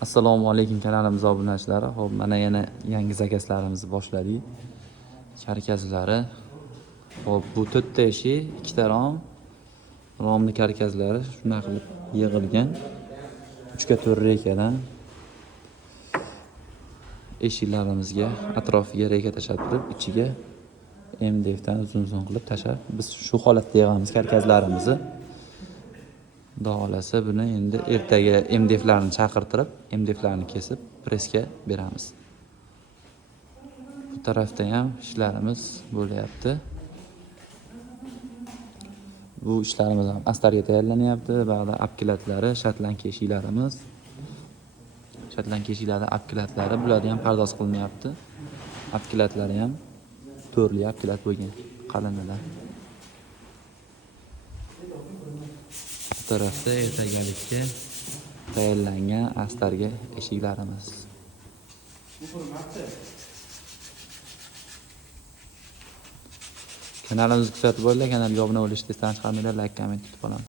Assalomu alaykum kanalimiz obunachilari. Xo'p, mana yana yangi zakazlarimizni boshladik. Karkazlari. Xo'p, bu 4 ta ishi, 2 ta romni karkazlari shunday qilib yig'ilgan. 3 ga 4 rekadan eshiklarimizga atrofiga reka tashab turib, ichiga MDFdan uzun qilib tashab, biz shu holatda yig'amiz karkazlarimizni. Xudo xolasa buni endi ertaga MDFlarni chaqirtirib, MDFlarni kesib pressga beramiz. Bu tarafda ham ishlarimiz bo'lyapti. Bu ishlarimiz ham astarga tayyorlanyapti. Ba'da apkilatlari, shatlanka eshiklarimiz. Shatlanka eshiklari, apkilatlari, bularni ham pardoz qilinyapti. Apkilatlari ham to'rli apkilat bo'lgan, qalinilar. Bu tarafda ertagalikka tayyorlangan astarga eshiklarimiz. Kanalimizni kuzatib bo'linglar, kanalga obuna bo'lishni esdan chiqarmanglar, like, komment qilib qo'ying.